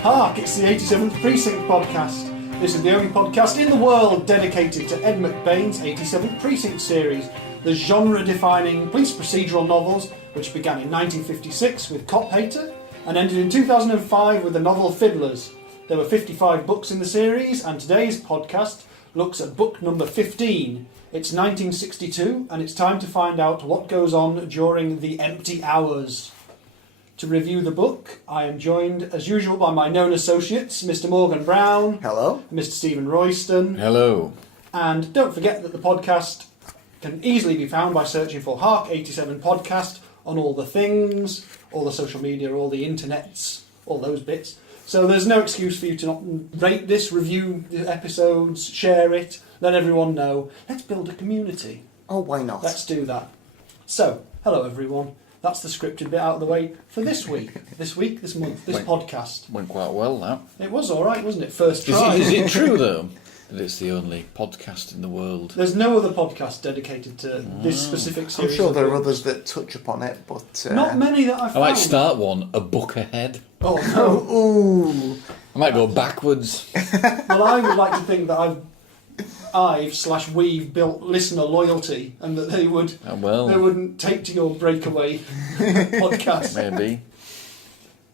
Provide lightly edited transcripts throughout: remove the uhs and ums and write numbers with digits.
Hark, it's the 87th Precinct podcast. This is the only podcast in the world dedicated to Ed McBain's 87th Precinct series, the genre-defining police procedural novels which began in 1956 with Cop Hater and ended in 2005 with the novel Fiddlers. There were 55 books in the series, and today's podcast looks at book number 15. It's 1962, and it's time to find out what goes on during the empty hours. To review the book, I am joined, as usual, by my known associates, Mr. Morgan Brown. Hello. Mr. Stephen Royston. Hello. And don't forget that the podcast can easily be found by searching for Hark 87 Podcast on all the things, all the social media, all the internets, all those bits. So there's no excuse for you to not rate this, review the episodes, share it, let everyone know. Let's build a community. Oh, why not? Let's do that. So, hello everyone. That's the scripted bit out of the way for this week, this month, this podcast. Went quite well, that. It was alright, wasn't it? First try. Is it true, though, that it's the only podcast in the world? There's no other podcast dedicated to this specific series. I'm sure there are others that touch upon it, but... Not many that I've found. I might start one a book ahead. Oh, no. Ooh. I might go backwards. Well, I would like to think that we've built listener loyalty, and that they wouldn't take to your breakaway podcast. Maybe.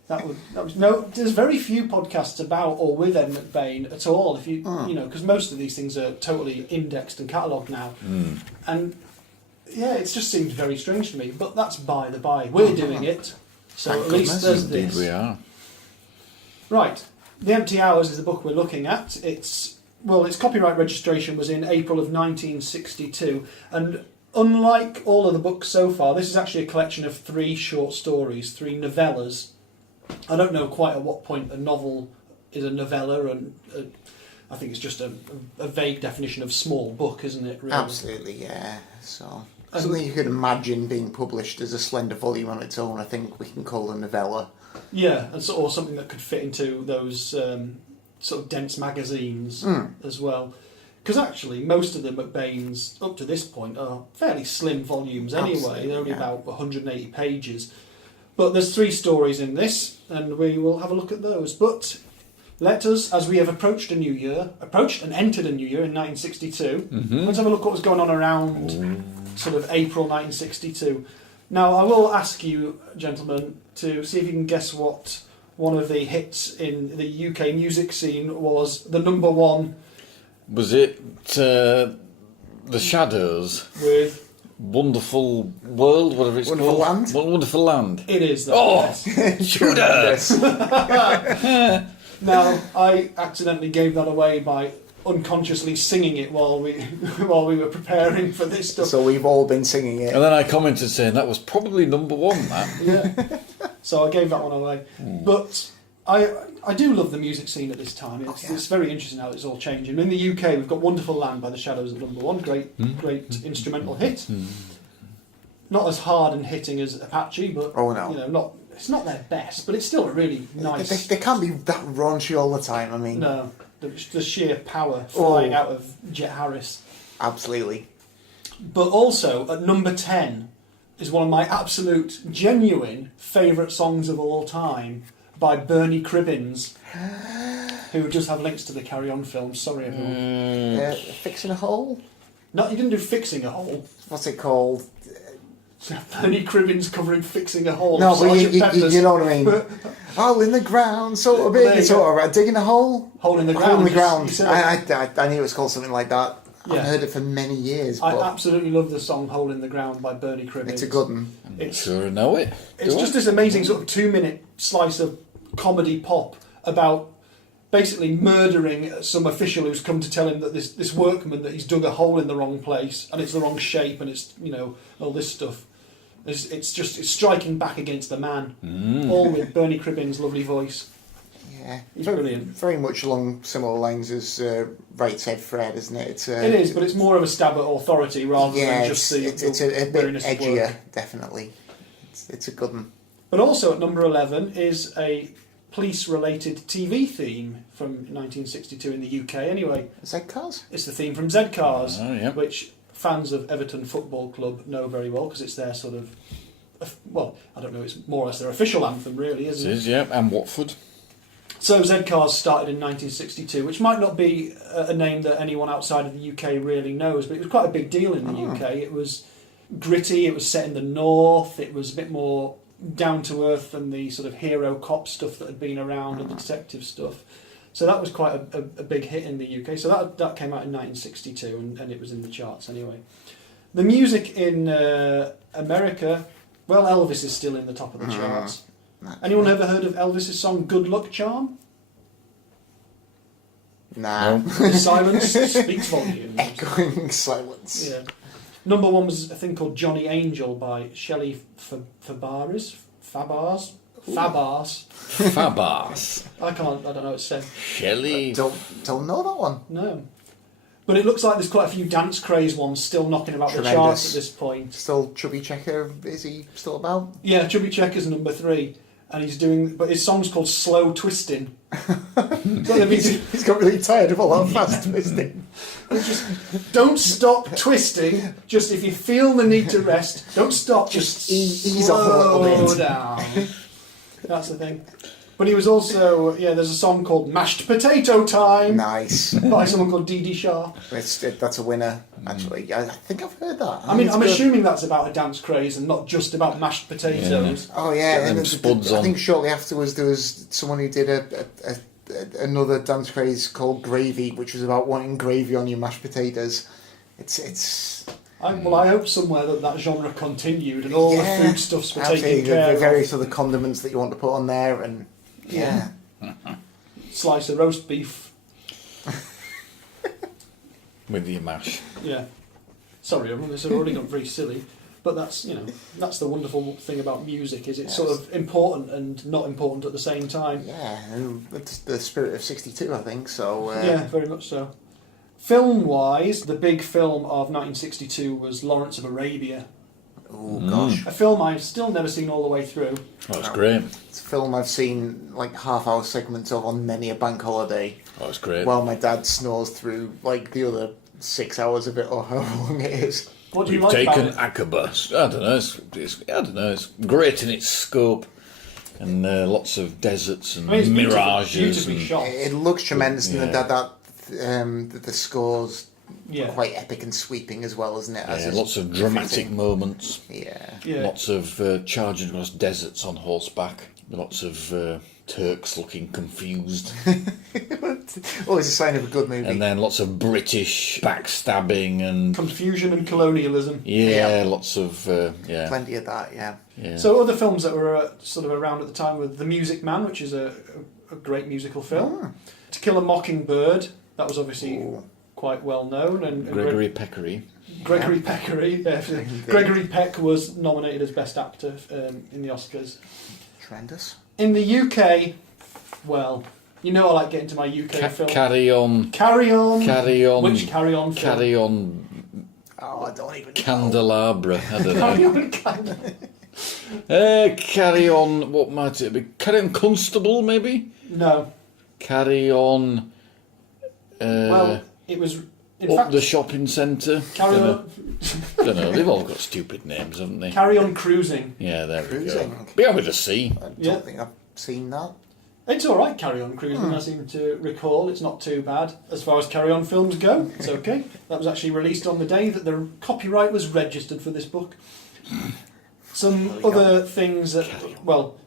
There's very few podcasts about or with Ed McBain at all. If you know, because most of these things are totally indexed and catalogued now, and yeah, it just seemed very strange to me. But that's by the by. We're doing it, so Thank at least there's Indeed this. we are. Right, The Empty Hours is the book we're looking at. Its copyright registration was in April of 1962, and unlike all of the books so far, this is actually a collection of 3 short stories, 3 novellas. I don't know quite at what point a novel is a novella, and I think it's just a vague definition of small book, isn't it? Really? Absolutely, yeah. So something you could imagine being published as a slender volume on its own, I think we can call a novella. Yeah, or something that could fit into those sort of dense magazines as well. Because actually, most of the McBains up to this point are fairly slim volumes anyway. Absolutely, They're only about 180 pages. But there's 3 stories in this, and we will have a look at those. But let us, as we have approached and entered a new year in 1962, let's have a look at what was going on around sort of April 1962. Now, I will ask you, gentlemen, to see if you can guess what one of the hits in the UK music scene was, the number one. Was it The Shadows? With Wonderful World, whatever it's Wonderful called? Land? Wonderful Land. It is that. Oh! Yes. Judas! Now, I accidentally gave that away by unconsciously singing it while we were preparing for this stuff. So we've all been singing it. And then I commented saying that was probably number 1, that. Yeah. So I gave that one away. But I do love the music scene at this time. It's very interesting how it's all changing. In the UK, we've got Wonderful Land by The Shadows at number 1. Great instrumental hit. Not as hard and hitting as Apache, but it's not their best, but it's still a really nice. They can't be that raunchy all the time. I mean, no, the sheer power flying out of Jet Harris. Absolutely. But also at number 10 is one of my absolute genuine favourite songs of all time by Bernie Cribbins, who does have links to the Carry On film. Sorry, everyone. Fixing a hole? No, you didn't do Fixing a Hole. What's it called? Bernie Cribbins covering Fixing a Hole. No, but you know what I mean. Hole in the ground, sort of big, sort of digging a hole. Hole in the ground. Hole in the ground. You I knew it was called something like that. Yeah. I've heard it for many years. I absolutely love the song Hole in the Ground by Bernie Cribbins. It's a good one. I'm sure I know it. It's just this amazing sort of 2-minute slice of comedy pop about basically murdering some official who's come to tell him that this workman, that he's dug a hole in the wrong place and it's the wrong shape and it's, all this stuff. It's striking back against the man. All with Bernie Cribbins' lovely voice. Yeah, he's brilliant. Very much along similar lines as Right Said Fred, isn't it? It is, but it's more of a stab at authority rather than just the it's a bit edgier, definitely. It's a good one. But also at number 11 is a police-related TV theme from 1962 in the UK. Anyway, Z-Cars? It's the theme from Z-Cars, yep. which fans of Everton Football Club know very well because it's their sort of, I don't know, it's more or less their official anthem, really, isn't it? It is, yeah, and Watford. So Z-Cars started in 1962, which might not be a name that anyone outside of the UK really knows, but it was quite a big deal in the UK. It was gritty, it was set in the north, it was a bit more down to earth than the sort of hero cop stuff that had been around and the detective stuff. So that was quite a big hit in the UK. So that came out in 1962 and it was in the charts anyway. The music in America, well, Elvis is still in the top of the charts. Anyone ever heard of Elvis's song Good Luck Charm? Nah. The silence speaks volumes. Echoing silence. Yeah. Number one was a thing called Johnny Angel by Shelley Fabars. I don't know what it's said. Shelley. Don't know that one. No. But it looks like there's quite a few dance craze ones still knocking about the charts at this point. Still Chubby Checker, is he still about? Yeah, Chubby Checker's number 3. And but his song's called Slow Twisting. He's got really tired of all that fast twisting. Just don't stop twisting. Just if you feel the need to rest, don't stop. Just ease off a little bit. Down. That's the thing. But he was also, there's a song called Mashed Potato Time. Nice. By someone called Dee Dee Sharp. That's a winner, actually. I think I've heard that. I'm assuming that's about a dance craze and not just about mashed potatoes. Yeah. Oh, yeah. And I think shortly afterwards there was someone who did another dance craze called Gravy, which was about wanting gravy on your mashed potatoes. I hope somewhere that genre continued and all the foodstuffs were taken care of. The various other condiments that you want to put on there and... Yeah. Slice of roast beef. With your mash. Yeah. Sorry, I've already got very silly. But that's the wonderful thing about music, is it's sort of important and not important at the same time. Yeah, and that's the spirit of 62, I think, so... Yeah, very much so. Film-wise, the big film of 1962 was Lawrence of Arabia. Oh, gosh. A film I've still never seen all the way through. Oh, it's great. It's a film I've seen like half-hour segments of on many a bank holiday. Oh, it's great. While my dad snores through like the other 6 hours of it, or how long it is. What do you We've like taken about it? Aqaba. I don't know. It's great in its scope, and lots of deserts and mirages. Beautifully shot. It looks tremendous, and the score's quite epic and sweeping as well, isn't it? Lots of dramatic moments. Yeah. Lots of charging across deserts on horseback. Lots of Turks looking confused. Always a sign of a good movie. And then lots of British backstabbing and... confusion and colonialism. Yeah, lots of... Plenty of that, yeah. So other films that were sort of around at the time were The Music Man, which is a great musical film. To Kill a Mockingbird, that was obviously quite well known. And Gregory Peccary. Gregory Peccary. Gregory Peck was nominated as Best Actor in the Oscars. Tremendous. In the UK, well, I like getting to my UK film. Carry on. Which Carry On film? Carry On. Oh, I don't even Candelabra. I don't know. Carry On. Carry On. What might it be? Carry On Constable, maybe? No. Carry On. It was. The shopping centre. Carry On. Don't know. They've all got stupid names, haven't they? Carry On Cruising. Yeah, there Cruising. we go. Be able to see. I don't think I've seen that. It's all right, Carry On Cruising. I seem to recall it's not too bad as far as Carry On films go. It's okay. That was actually released on the day that the copyright was registered for this book. Some other things that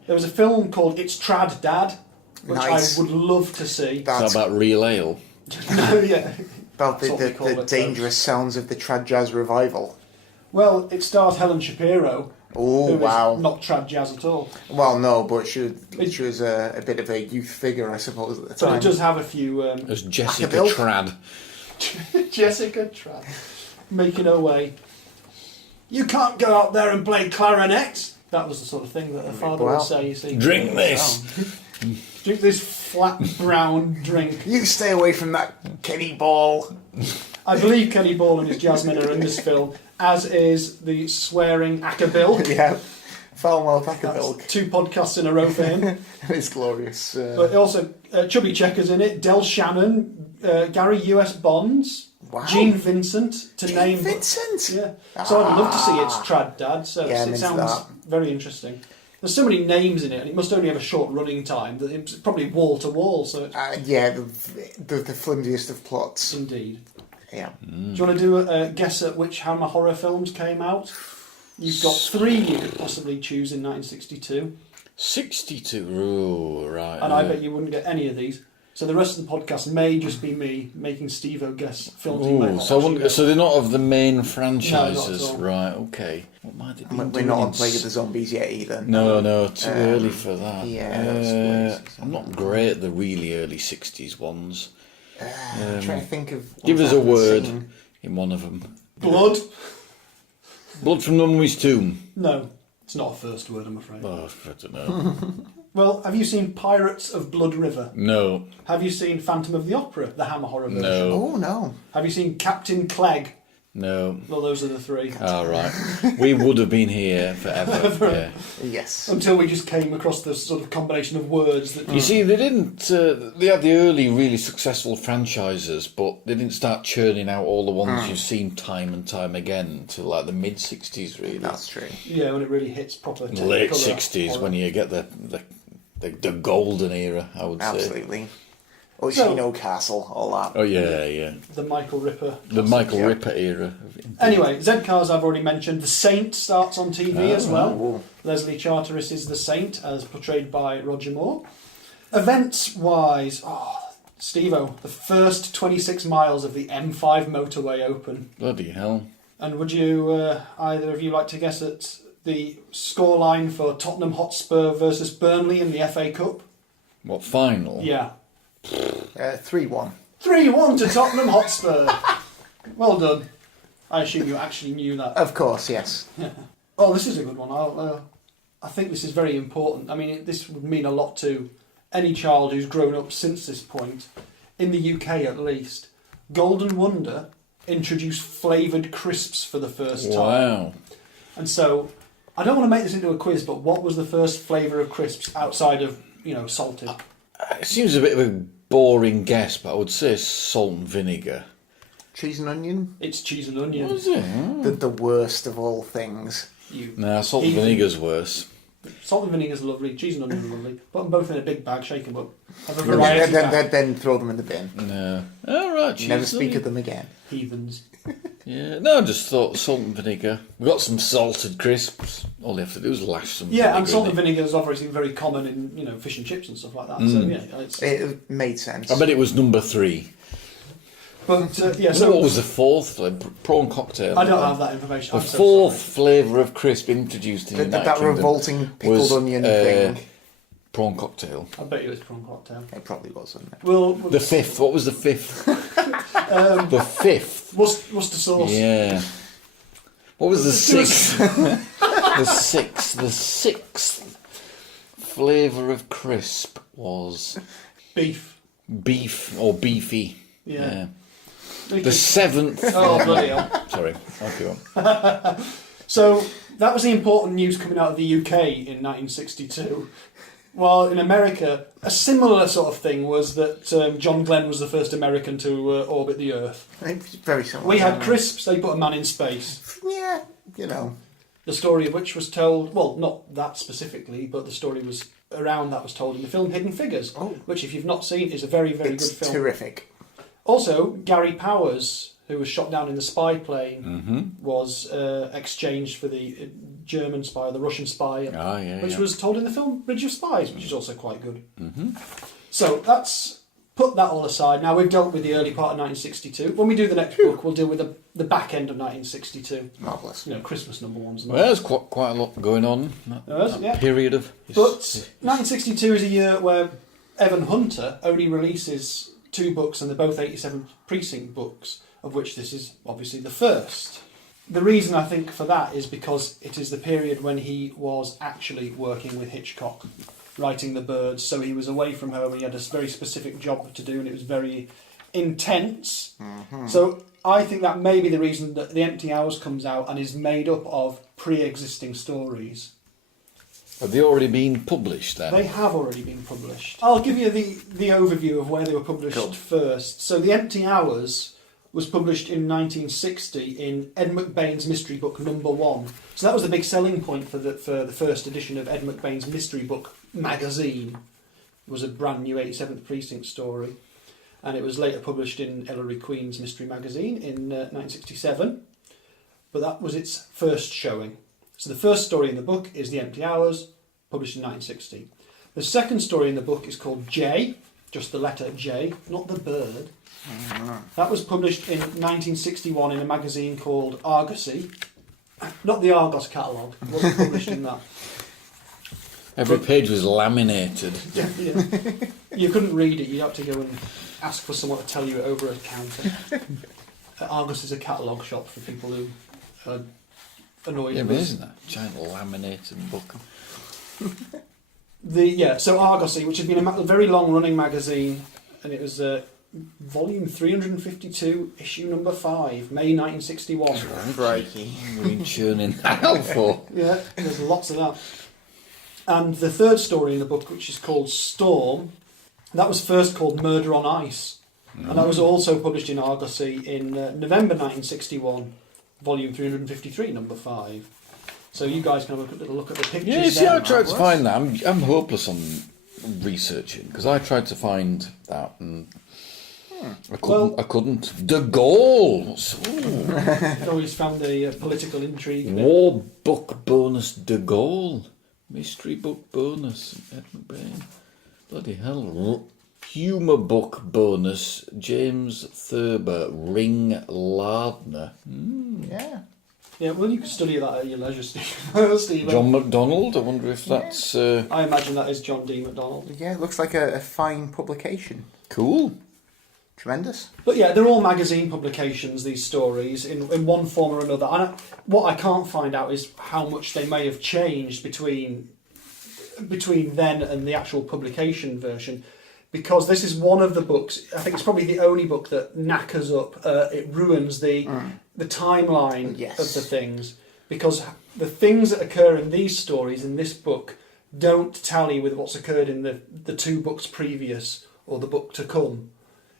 there was a film called It's Trad Dad, which I would love to see. That's about real ale. No, yeah. About the dangerous sounds of the trad jazz revival. Well, it stars Helen Shapiro. Oh, who wow. is not trad jazz at all. Well, no, but she was a bit of a youth figure, I suppose, at the time. But it does have a few... There's Jessica Trad. Jessica Trad. Making her way. You can't go out there and play clarinet. That was the sort of thing that her father would say, you see. Drink this. Drink this flat brown drink. You stay away from that Kenny Ball. I believe Kenny Ball and his jazzmen are in this film, as is the swearing Ackerbill. Yeah, Falmouth Ackerbill. 2 podcasts in a row for him. It's glorious. But also, Chubby Checker's in it, Del Shannon, Gary U.S. Bonds, Gene Vincent, to name... Vincent? Yeah. So I'd love to see It's Trad Dad, so it sounds that. very interesting. there's so many names in it, and it must only have a short running time that it's probably wall to wall. So the flimsiest of plots. Indeed. Yeah. Do you want to do a guess at which Hammer horror films came out? You've got 3 you could possibly choose in 1962. 62, oh, right. And I bet you wouldn't get any of these. So the rest of the podcast may just be me making Stevo guess films. Ooh, so they're not of the main franchises, no, not at all. Right? Okay. What might it be? We're not on Plague of the Zombies yet either. No, too early for that. Yeah, I'm not great at the really early '60s ones. I'm trying to think of. Give us a word in one of them. Blood? Blood from the Mummy's Tomb. No, it's not a first word, I'm afraid. Oh, I don't know. Well, have you seen Pirates of Blood River? No. Have you seen Phantom of the Opera, the Hammer horror version? No. Oh, no. Have you seen Captain Clegg? No. Well, those are the 3. All right. We would have been here forever. Yeah. Yes. Until we just came across this sort of combination of words that... You see, they didn't. They had the early, really successful franchises, but they didn't start churning out all the ones you've seen time and time again until like the mid '60s, really. That's true. Yeah, when it really hits proper... Late '60s, when you get the golden era, I would say. Absolutely. Oshino Castle, all that. Oh yeah. The Michael Ripper. The Michael Ripper era. Anyway, Z-Cars I've already mentioned. The Saint starts on TV as well. Oh. Leslie Charteris is the Saint, as portrayed by Roger Moore. Events-wise, Stevo, the first 26 miles of the M5 motorway open. Bloody hell. And would you, either of you, like to guess at the scoreline for Tottenham Hotspur versus Burnley in the FA Cup? What, final? Yeah. 3-1. 3-1 to Tottenham Hotspur. Well done. I assume you actually knew that. Of course, yes. Oh, this is a good one. I think this is very important. I mean, this would mean a lot to any child who's grown up since this point. In the UK, at least. Golden Wonder introduced flavoured crisps for the first time. Wow. And so, I don't want to make this into a quiz, but what was the first flavour of crisps outside of, salted? It seems a bit of a boring guess, but I would say salt and vinegar. Cheese and onion? It's cheese and onion. What is it? The worst of all things. Nah, salt and vinegar's worse. Salt and vinegar's lovely, cheese and onion are lovely. Put them both in a big bag, shake them up. Have a variety pack. Then throw them in the bin. No. All right, cheese. Never speak of them again. Heathens. Yeah, no, I just thought salt and vinegar. We've got some salted crisps. All you have to do is lash some vinegar. Yeah, and salt and vinegar is obviously very common in fish and chips and stuff like that. So yeah, It made sense. I bet it was number 3. But So so what was the 4th flavour? Prawn cocktail. I don't have that information. The 4th flavour of crisp introduced in the United that Kingdom revolting pickled was, onion thing. Prawn cocktail. I bet you it was prawn cocktail. It probably was, wasn't it? The 5th. What was the 5th? The 5th. Worcester sauce. Yeah. What was the 6th? The 6th flavour of crisp was Beef. beef or beefy. Yeah. The 7th. Oh, bloody hell. Sorry. Okay. So that was the important news coming out of the UK in 1962. While in America, a similar sort of thing was that John Glenn was the first American to orbit the Earth. Very similar. We had crisps, they put a man in space. Yeah, The story of which was told, well, not that specifically, but the story was around that was told in the film Hidden Figures, which if you've not seen is a very, very good film. It's terrific. Also, Gary Powers, who was shot down in the spy plane, was exchanged for the German spy, the Russian spy, which was told in the film Bridge of Spies, which is also quite good. So that's put that all aside. Now we've dealt with the early part of 1962. When we do the next book, we'll deal with the back end of 1962. Marvellous. Christmas number ones. Well, there's quite a lot going on. That period of. But 1962 is a year where Evan Hunter only releases 2 books, and they're both 87 Precinct books, of which this is obviously the first. The reason I think for that is because it is the period when he was actually working with Hitchcock, writing The Birds, so he was away from home, he had a very specific job to do, and it was very intense. So I think that may be the reason that The Empty Hours comes out and is made up of pre-existing stories. Have they already been published then? They have already been published. I'll give you the overview of where they were published first. So The Empty Hours was published in 1960 in Ed McBain's mystery book #1. So that was the big selling point for the first edition of Ed McBain's mystery book magazine. It was a brand new 87th Precinct story. And it was later published in Ellery Queen's mystery magazine in 1967. But that was its first showing. So the first story in the book is The Empty Hours, published in 1960. The second story in the book is called J, just the letter J, not the bird. That was published in 1961 in a magazine called Argosy. Not the Argos catalogue, it wasn't published in that. Every page was laminated. Yeah. You couldn't read it, you had to go and ask for someone to tell you it over a counter. Argos is a catalogue shop for people who are annoyed. Yeah, but isn't that a giant laminated book? So Argosy, which had been a very long-running magazine, and it was volume 352, issue number 5, May 1961. Crikey. We've been churning that out for. Yeah, there's lots of that. And the third story in the book, which is called Storm, that was first called Murder on Ice. And that was also published in Argosy in November 1961, volume 353, number 5. So you guys can have a little look at the pictures. Yeah, see, I tried to find that. I'm hopeless on researching, because I tried to find that and I couldn't. De Gaulle! I always found a political intrigue. War book bonus De Gaulle. Mystery book bonus, Ed McBain. Bloody hell. Humour book bonus, James Thurber, Ring Lardner. Yeah. Yeah, well, you can study that at your leisure, Stephen. John MacDonald, I wonder if that's... I imagine that is John D. MacDonald. Yeah, it looks like a fine publication. Cool. Tremendous. But yeah, they're all magazine publications, these stories, in one form or another. And what I can't find out is how much they may have changed between then and the actual publication version. Because this is one of the books, I think it's probably the only book that knackers up, it ruins the timeline of the things. Because the things that occur in these stories, in this book, don't tally with what's occurred in the 2 books previous, or the book to come,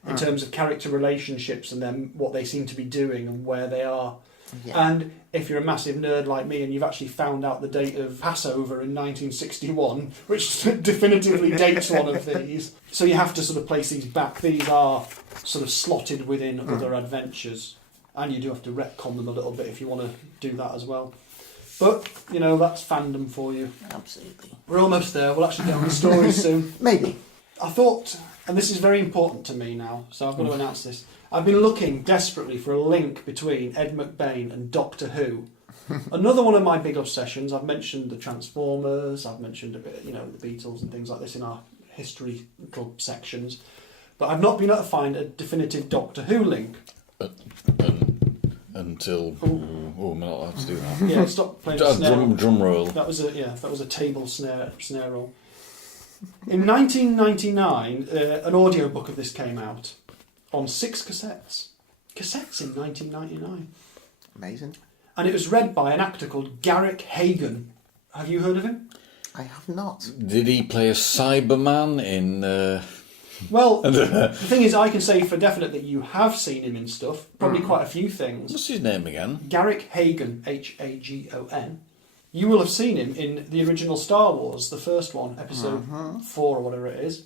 in terms of character relationships and then what they seem to be doing and where they are. Yeah. And if you're a massive nerd like me and you've actually found out the date of Passover in 1961, which definitively dates one of these, so you have to sort of place these back. These are sort of slotted within other adventures, and you do have to retcon them a little bit if you want to do that as well. But, you know, that's fandom for you. Absolutely. We're almost there. We'll actually get on the stories soon. Maybe. I thought, and this is very important to me now, so I've got to announce this. I've been looking desperately for a link between Ed McBain and Doctor Who. Another one of my big obsessions, I've mentioned the Transformers, I've mentioned a bit, the Beatles and things like this in our history club sections, but I've not been able to find a definitive Doctor Who link. Until... I'm not allowed to do that. Yeah, stop playing the snare. Drum roll. That was a table snare roll. In 1999, an audiobook of this came out on 6 cassettes. Cassettes in 1999. Amazing. And it was read by an actor called Garrick Hagan. Have you heard of him? I have not. Did he play a Cyberman in... Well, the thing is, I can say for definite that you have seen him in stuff. Probably quite a few things. What's his name again? Garrick Hagan, Hagon. You will have seen him in the original Star Wars, the first one, episode 4 or whatever it is,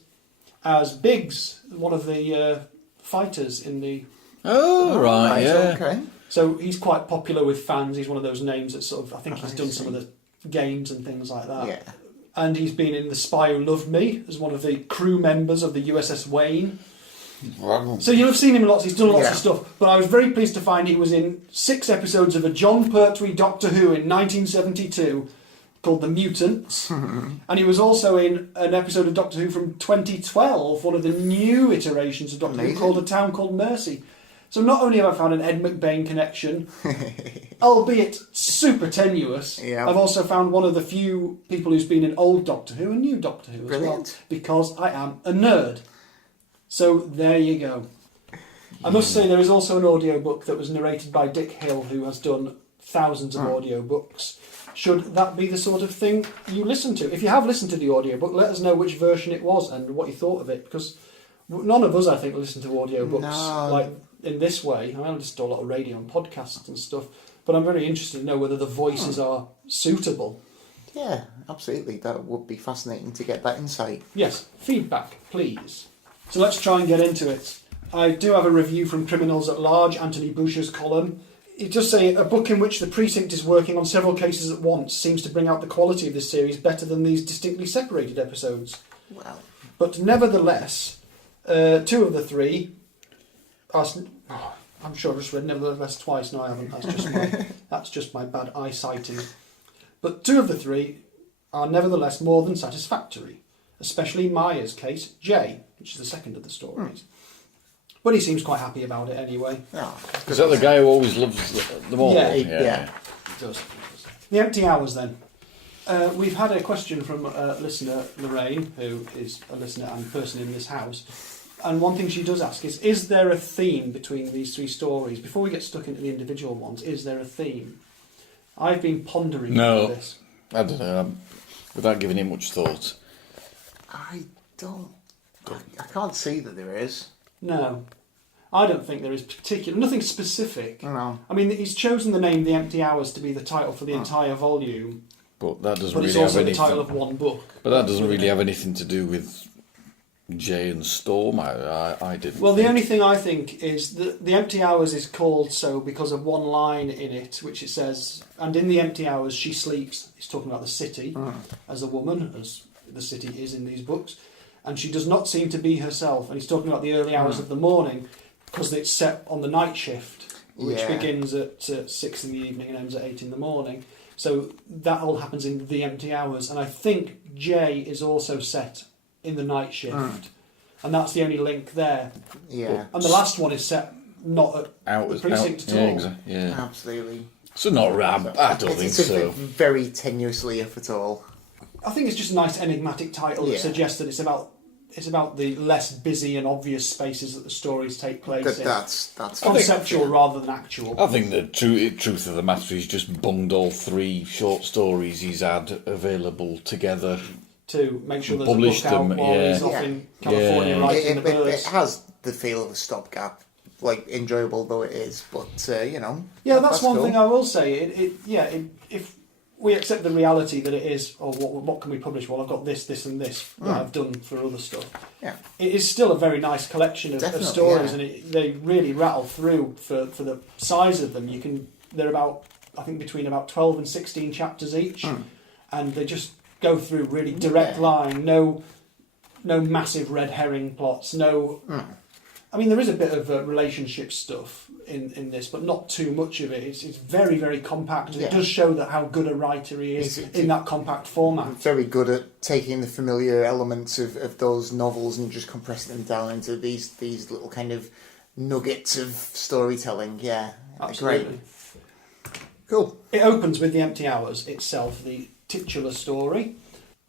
as Biggs, one of the fighters in the... Oh, right, yeah. Okay. So he's quite popular with fans. He's one of those names that sort of... I think he's done some of the games and things like that. Yeah. And he's been in The Spy Who Loved Me as one of the crew members of the USS Wayne. So you'll have seen him in lots. He's done lots of stuff. But I was very pleased to find he was in 6 episodes of a John Pertwee Doctor Who in 1972 called The Mutants. And he was also in an episode of Doctor Who from 2012, one of the new iterations of Doctor Who called A Town Called Mercy. So not only have I found an Ed McBain connection, albeit super tenuous, I've also found one of the few people who's been in old Doctor Who and new Doctor Who as well, because I am a nerd. So there you go. I must say there is also an audiobook that was narrated by Dick Hill, who has done thousands of audiobooks. Should that be the sort of thing you listen to? If you have listened to the audiobook, let us know which version it was and what you thought of it, because None of us, I think, listen to audiobooks No. in this way. I listen to a lot of radio and podcasts and stuff, but I'm very interested to know whether the voices are suitable. Yeah, absolutely. That would be fascinating to get that insight. Yes, feedback, please. So let's try and get into it. I do have a review from Criminals at Large, Anthony Boucher's column. It does say, a book in which the precinct is working on several cases at once seems to bring out the quality of this series better than these distinctly separated episodes. Well, But nevertheless, two of the three are... I'm sure I just read nevertheless twice. No, I haven't. That's just my bad eyesighting. But two of the three are nevertheless more than satisfactory, especially Meyer's case, J, which is the second of the stories. But he seems quite happy about it anyway. Is that the guy who always loves them all? Yeah. Yeah. He does. The Empty Hours, then. We've had a question from listener Lorraine, who is a listener and person in this house. And one thing she does ask is there a theme between these three stories? Before we get stuck into the individual ones, is there a theme? I've been pondering over this. I don't know. Without giving it much thought. I can't see that there is. No. I don't think there is nothing specific. No. I mean, he's chosen the name The Empty Hours to be the title for the entire volume. But that doesn't But it's really have also the anything. title of one book. But that doesn't really have anything to do with Jay and Storm. I didn't. Well, the only thing I think is that The Empty Hours is called so because of one line in it, which it says, and in the empty hours she sleeps. He's talking about the city as a woman, as the city is in these books. And she does not seem to be herself. And he's talking about the early hours of the morning because it's set on the night shift, which begins at 6 in the evening and ends at 8 in the morning. So that all happens in the empty hours. And I think J is also set in the night shift. And that's the only link there. Yeah. And the last one is set not at the precinct at all. Exactly. Yeah. Absolutely. So not Ram. I don't think It's so. very tenuously, if at all. I think it's just a nice enigmatic title that suggests that it's about the less busy and obvious spaces that the stories take place in. That's conceptual rather than actual. I think the truth of the matter is just bunged all three short stories he's had available together. To make sure there's Published a book out them, while he's off in California writing the birds. It has the feel of a stopgap, like enjoyable though it is, but Yeah, that's one cool. thing I will say. If we accept the reality that it is, what can we publish? Well, I've got this, and this that I've done for other stuff. Yeah, it is still a very nice collection of stories, and they really rattle through for the size of them. They're about, I think, between about 12 and 16 chapters each, and they just go through really direct line. No massive red herring plots. I mean, there is a bit of relationship stuff in this, but not too much of it. It's very, very compact. And it does show that how good a writer he is in that compact format. Very good at taking the familiar elements of those novels and just compressing them down into these little kind of nuggets of storytelling. Yeah, absolutely. Great. Cool. It opens with The Empty Hours itself, the titular story.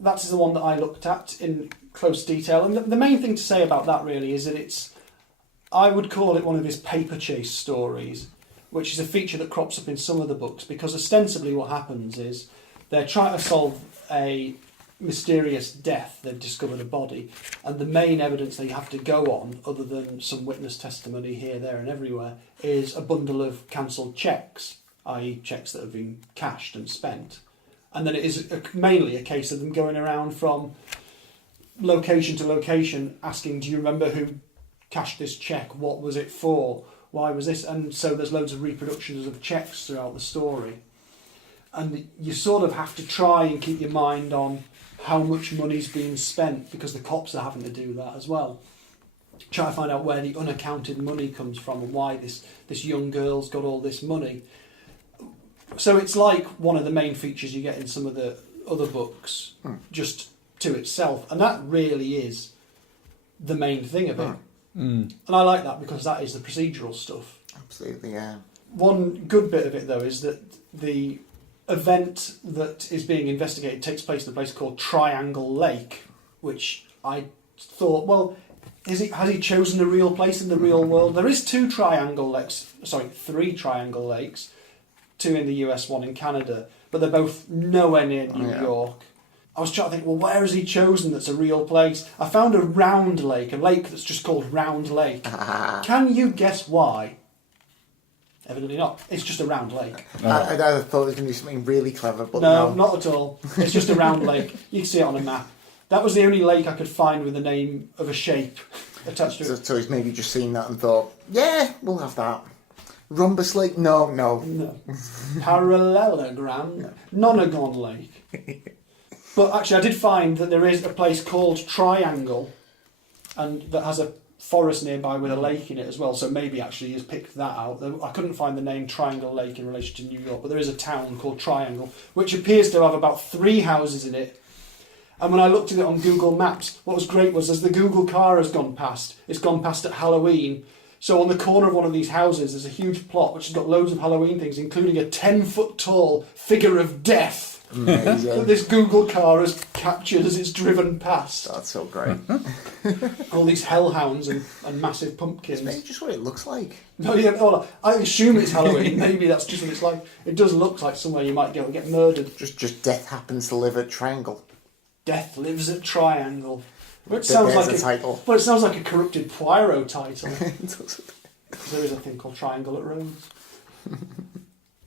That is the one that I looked at in close detail. And the main thing to say about that really is that I would call it one of his paper chase stories, which is a feature that crops up in some of the books, because ostensibly what happens is they're trying to solve a mysterious death. They've discovered a body, and the main evidence they have to go on, other than some witness testimony here, there and everywhere, is a bundle of cancelled cheques, i.e. cheques that have been cashed and spent. And then it is mainly a case of them going around from location to location asking, do you remember who cashed this cheque? What was it for? Why was this? And so there's loads of reproductions of cheques throughout the story. And you sort of have to try and keep your mind on how much money's being spent, because the cops are having to do that as well. Try to find out where the unaccounted money comes from and why this young girl's got all this money. So it's like one of the main features you get in some of the other books, just to itself. And that really is the main thing of it. And I like that because that is the procedural stuff. Absolutely, yeah. One good bit of it, though, is that the event that is being investigated takes place in a place called Triangle Lake, which I thought, well, has he chosen a real place in the real world? There is three Triangle Lakes, 2 in the US, 1 in Canada, but they're both nowhere near New York. I was trying to think, well, where has he chosen that's a real place? I found a round lake, a lake that's just called Round Lake. Can you guess why? Evidently not. It's just a round lake. I thought it was going to be something really clever, but no, not at all. It's just a round lake. You can see it on a map. That was the only lake I could find with the name of a shape attached to it. So he's maybe just seen that and thought, yeah, we'll have that. Rhombus Lake? No. Parallelogram? Nonagon Lake. But actually, I did find that there is a place called Triangle, and that has a forest nearby with a lake in it as well. So maybe actually he's picked that out. I couldn't find the name Triangle Lake in relation to New York, but there is a town called Triangle, which appears to have about 3 houses in it. And when I looked at it on Google Maps, what was great was as the Google car has gone past, it's gone past at Halloween. So on the corner of one of these houses, there's a huge plot which has got loads of Halloween things, including a 10-foot tall figure of death. That this Google car has captured as it's driven past. That's so great. All these hellhounds and massive pumpkins. It's maybe just what it looks like. No, yeah, I assume it's Halloween. Maybe that's just what it's like. It does look like somewhere you might go and get murdered. Just death happens to live at Triangle. Death lives at Triangle. Which sounds like title. But it sounds like a corrupted Poirot title. There is a thing called Triangle at Rhodes.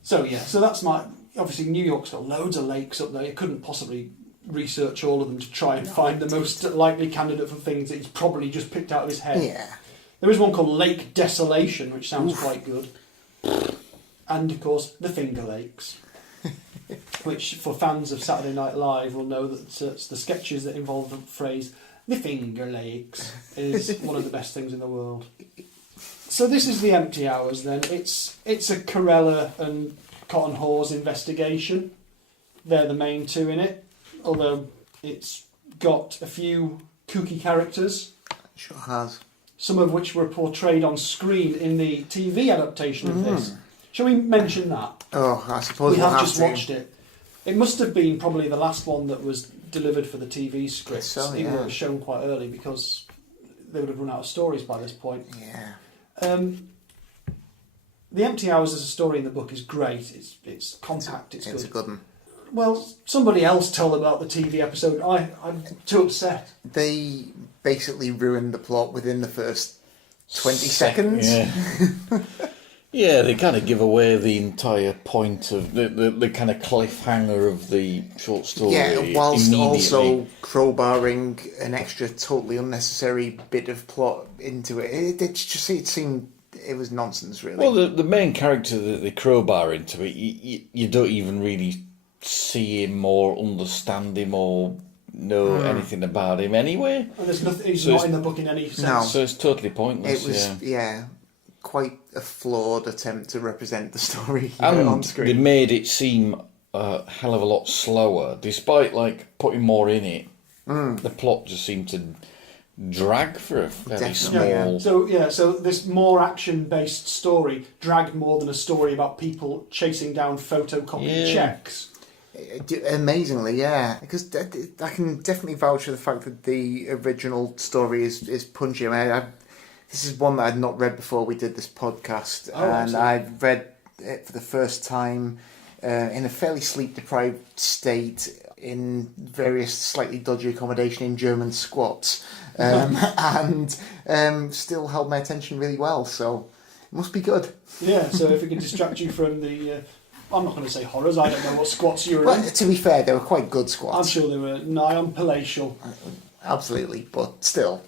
So that's my... Obviously, New York's got loads of lakes up there. You couldn't possibly research all of them to try and find the most likely candidate for things that he's probably just picked out of his head. Yeah. There is one called Lake Desolation, which sounds quite good. And, of course, the Finger Lakes, which, for fans of Saturday Night Live, will know that the sketches that involve the phrase, the Finger Lakes, is one of the best things in the world. So this is The Empty Hours, then. It's a Carella and Cotton Hawes investigation. They're the main two in it, although it's got a few kooky characters. Sure has. Some of which were portrayed on screen in the TV adaptation of this. Shall we mention that? Oh, I suppose we have just watched it. It must have been probably the last one that was delivered for the TV scripts. So, yeah. Even though it was shown quite early because they would have run out of stories by this point. Yeah. The Empty Hours as a story in the book is great. It's compact. It's good. It's a good one. Well, somebody else tell about the TV episode. I'm too upset. They basically ruined the plot within the first 20 seconds. Yeah. Yeah, they kind of give away the entire point of the kind of cliffhanger of the short story. Yeah, whilst also crowbarring an extra totally unnecessary bit of plot into it. It seemed it was nonsense, really. Well, the main character that they crowbar into it, you don't even really see him or understand him or know anything about him anyway. And there's nothing. He's not in the book in any sense. No. So it's totally pointless. It was, quite a flawed attempt to represent the story and on screen. They made it seem a hell of a lot slower, despite putting more in it. The plot just seemed to drag for a very small. So this more action-based story dragged more than a story about people chasing down photocopying checks. Amazingly, yeah, because I can definitely vouch for the fact that the original story is punchy. I mean, this is one that I'd not read before we did this podcast, and I read it for the first time in a fairly sleep-deprived state in various slightly dodgy accommodation in German squats, and still held my attention really well, so it must be good. Yeah, so if it can distract you from the... I'm not going to say horrors, I don't know what squats you were in. To be fair, they were quite good squats. I'm sure they were nigh on palatial. Absolutely, but still.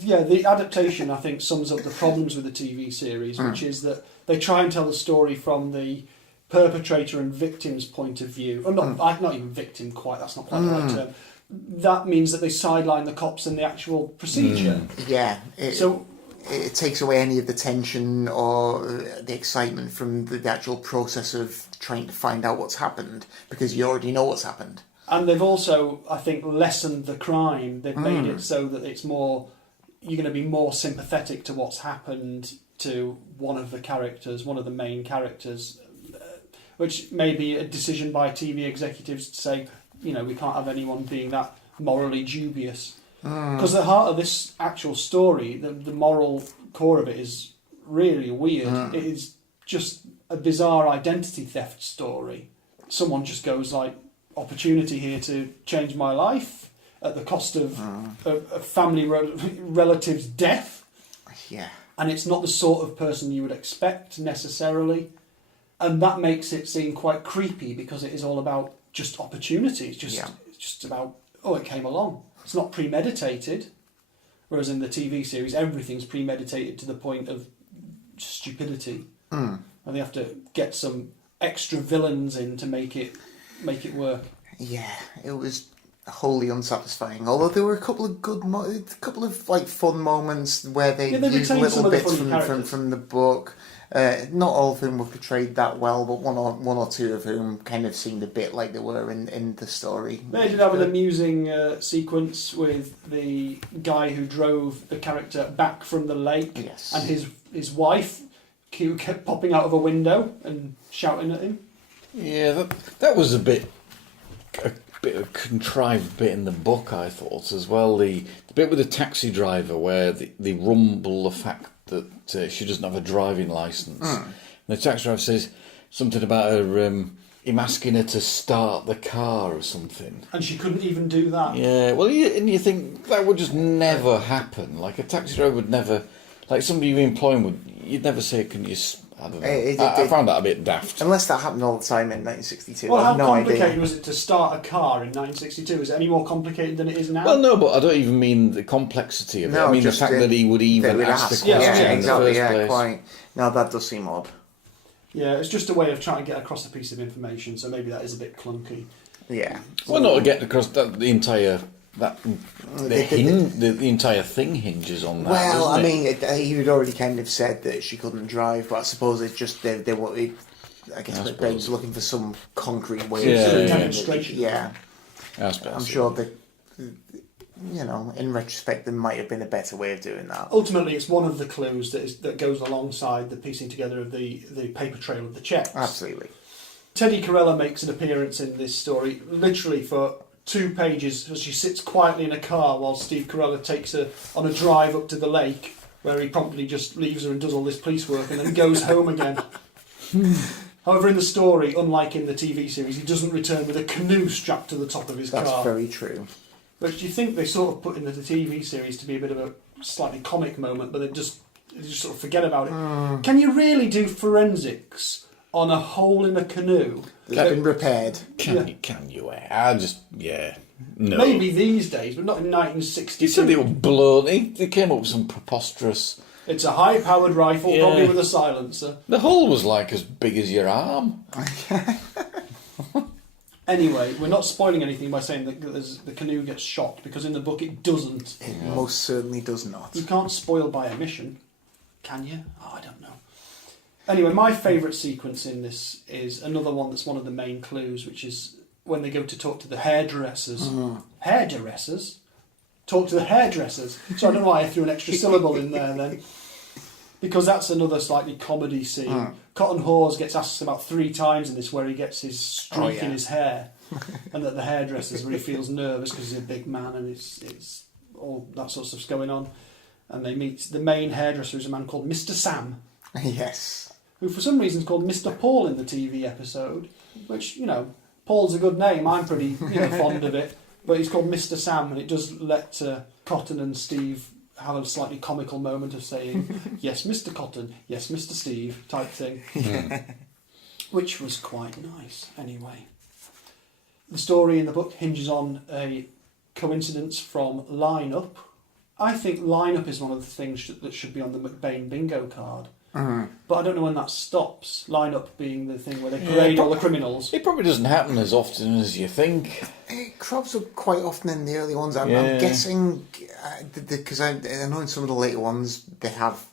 Yeah, the adaptation, I think, sums up the problems with the TV series, which is that they try and tell the story from the perpetrator and victim's point of view. Or not even victim quite, that's not quite the right term. That means that they sideline the cops and the actual procedure. Yeah. It takes away any of the tension or the excitement from the actual process of trying to find out what's happened, because you already know what's happened. And they've also, I think, lessened the crime. They've made it so that it's more... You're going to be more sympathetic to what's happened to one of the main characters, which may be a decision by TV executives to say, we can't have anyone being that morally dubious. Because the heart of this actual story, the moral core of it is really weird. It is just a bizarre identity theft story. Someone just goes opportunity here to change my life at the cost of a family relative's death. Yeah. And it's not the sort of person you would expect necessarily. And that makes it seem quite creepy because it is all about just opportunity. It's just about, it came along. It's not premeditated. Whereas in the TV series, everything's premeditated to the point of stupidity. And they have to get some extra villains in to make it work. Yeah, it was wholly unsatisfying. Although there were a couple of fun moments where they used little bits from the book. Not all of whom were portrayed that well, but one or two of whom kind of seemed a bit like they were in the story. They did have an amusing sequence with the guy who drove the character back from the lake, and his wife, who kept popping out of a window and shouting at him. Yeah, that was a bit of contrived bit in the book, I thought, as well. The bit with the taxi driver where they rumble the fact that she doesn't have a driving licence. And the taxi driver says something about her, him asking her to start the car or something. And she couldn't even do that. Yeah, well, you think that would just never happen. Like, a taxi driver would never... Like, somebody you employ you'd never say, can you... I don't know. I found that a bit daft. Unless that happened all the time in 1962. Well, how complicated was it to start a car in 1962? Is it any more complicated than it is now? Well, no, but I don't even mean the complexity of it. I mean the fact that he would even ask the question in the first place. Quite. No, that does seem odd. Yeah, it's just a way of trying to get across a piece of information, so maybe that is a bit clunky. Yeah. Well, not to get across the entire... the entire thing hinges on that. Well, I mean, he had already kind of said that she couldn't drive, but I suppose it's just I guess McBain's looking for some concrete way of demonstration. Yeah, I'm sure that in retrospect, there might have been a better way of doing that. Ultimately, it's one of the clues that goes alongside the piecing together of the paper trail of the checks. Absolutely. Teddy Carella makes an appearance in this story, literally for 2 pages, as she sits quietly in a car while Steve Carella takes her on a drive up to the lake, where he promptly just leaves her and does all this police work and then goes home again. However, in the story, unlike in the TV series, he doesn't return with a canoe strapped to the top of his car. That's very true. Which you think they sort of put in the TV series to be a bit of a slightly comic moment, but they just sort of forget about it. Can you really do forensics on a hole in a canoe that's been repaired? Can you? No. Maybe these days, but not in 1962. You said they were blown. They came up with some preposterous... It's a high-powered rifle, probably with a silencer. The hole was like as big as your arm. Anyway, we're not spoiling anything by saying that the canoe gets shot, because in the book it doesn't. It most certainly does not. You can't spoil by omission, can you? Oh, I don't know. Anyway, my favourite sequence in this is another one that's one of the main clues, which is when they go to talk to the hairdressers. Hairdressers? Talk to the hairdressers. So I don't know why I threw an extra syllable in there then. Because that's another slightly comedy scene. Cotton Hawes gets asked about 3 times in this where he gets his streak in his hair. And at the hairdressers where he feels nervous because he's a big man and it's all that sort of stuff's going on. And they meet the main hairdresser, who's a man called Mr. Sam. Yes. Who for some reason is called Mr. Paul in the TV episode. Which, Paul's a good name. I'm pretty fond of it. But he's called Mr. Sam, and it does let Cotton and Steve have a slightly comical moment of saying, yes, Mr. Cotton, yes, Mr. Steve, type thing. Which was quite nice, anyway. The story in the book hinges on a coincidence from Line-Up. I think Line-Up is one of the things that should be on the McBain bingo card. But I don't know when that stops. Line-Up being the thing where they parade all the criminals. It probably doesn't happen as often as you think. It crops up quite often in the early ones. I'm guessing, because I know in some of the later ones they have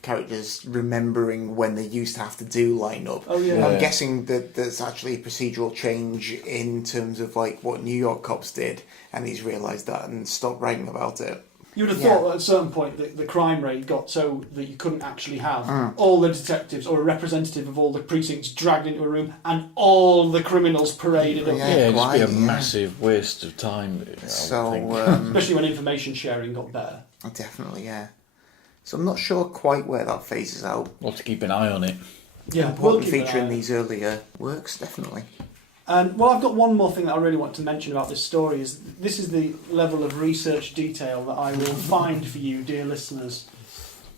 characters remembering when they used to have to do Line-Up. Oh, yeah. I'm guessing that there's actually a procedural change in terms of like what New York cops did, and he's realised that and stopped writing about it. You would have thought at a certain point that the crime rate got so that you couldn't actually have all the detectives or a representative of all the precincts dragged into a room and all the criminals paraded up. It'd just be a massive waste of time. Especially when information sharing got better. Definitely, yeah. So I'm not sure quite where that phases out. We'll have to keep an eye on it. Yeah, Important feature in these earlier works, definitely. And well, I've got one more thing that I really want to mention about this story. Is this is the level of research detail that I will find for you, dear listeners.